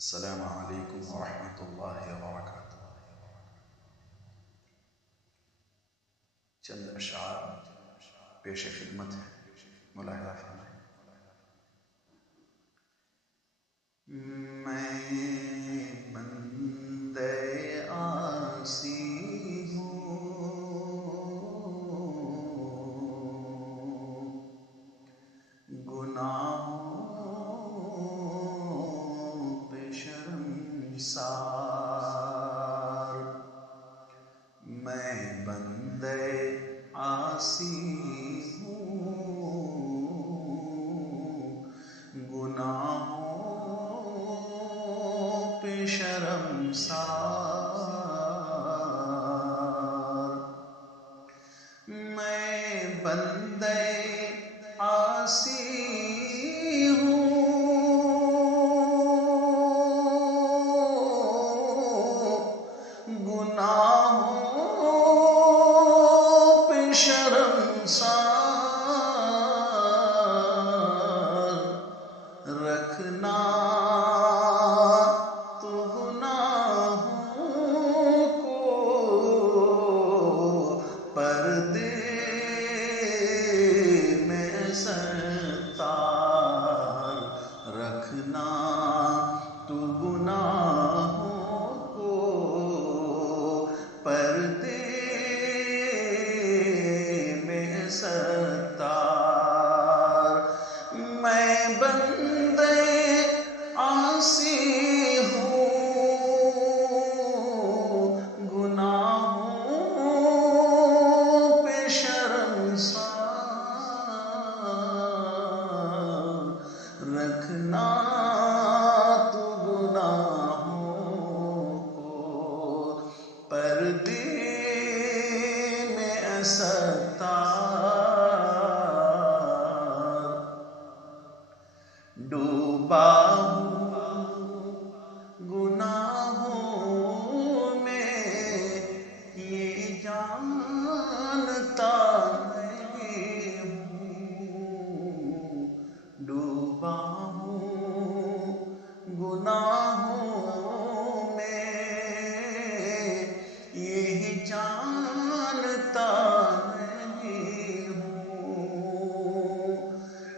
السلام علیکم ورحمۃ اللہ وبرکاتہ۔ چند اشعار پیش خدمت ہے، ملاحظہ فرمائیں۔ میں بندے عاصی ہوں، گناہوں پہ شرمسار۔ میں بندے عاصی ہوں، گناہوں پہ شرمسار۔ میں بندے عاصی رکھنا تو گناہوں کو پردے میں ستار، رکھنا تو گناہوں کو پردے میں ستار۔ میں بندے عاصی ہوں، گناہوں پہ شرمسار۔ رکھنا تو گناہوں کو پردے میں ستار۔ ڈوبا ہوں گناہوں میں، یہ جانتا نہیں ہوں۔ ڈوبا ہوں گناہوں میں، یہ جانتا نہیں ہوں۔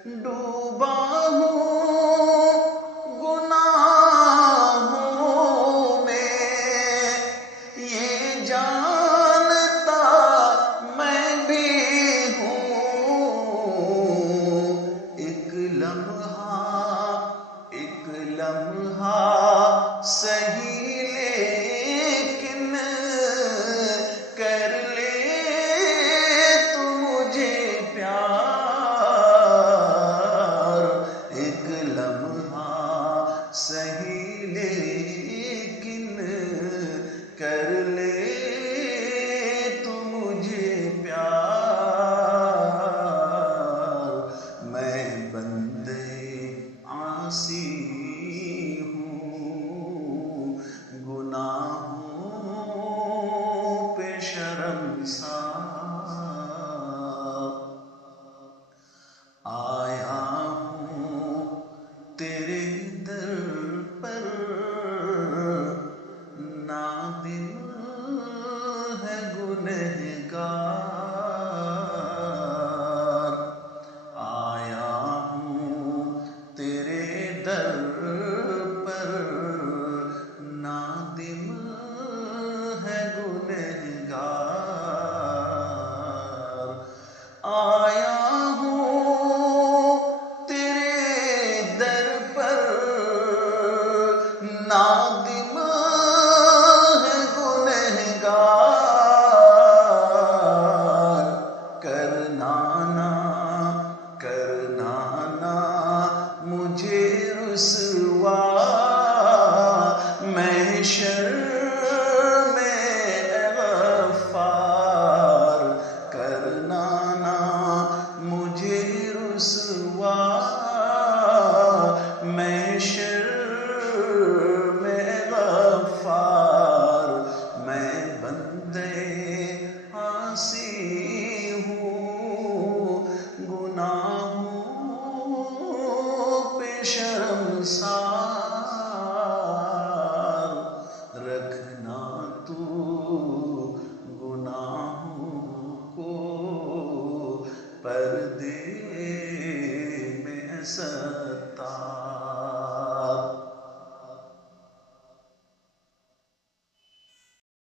ڈوبا صحیح لیکن کر لے تو مجھے پیار۔ ایک لمحہ صحیح لیکن کر لے تو مجھے پیار۔ میں بندے عاصی گناہوں پہ شرمسار۔ آیا ہوں تیرے در پر، نادم ہے گنہگار۔ آیا ہوں تیرے در پر، نادم ہے گنہگار۔ آیا ہوں تیرے در پر، نادم ہے گنہگار۔ کرنا نا مجھے رسوا محشر میں غفار۔ کرنا نا مجھے رسوا محشر میں غفار۔ میں بندے عاصی ہوں، گناہوں پہ شرمسار۔ پردیس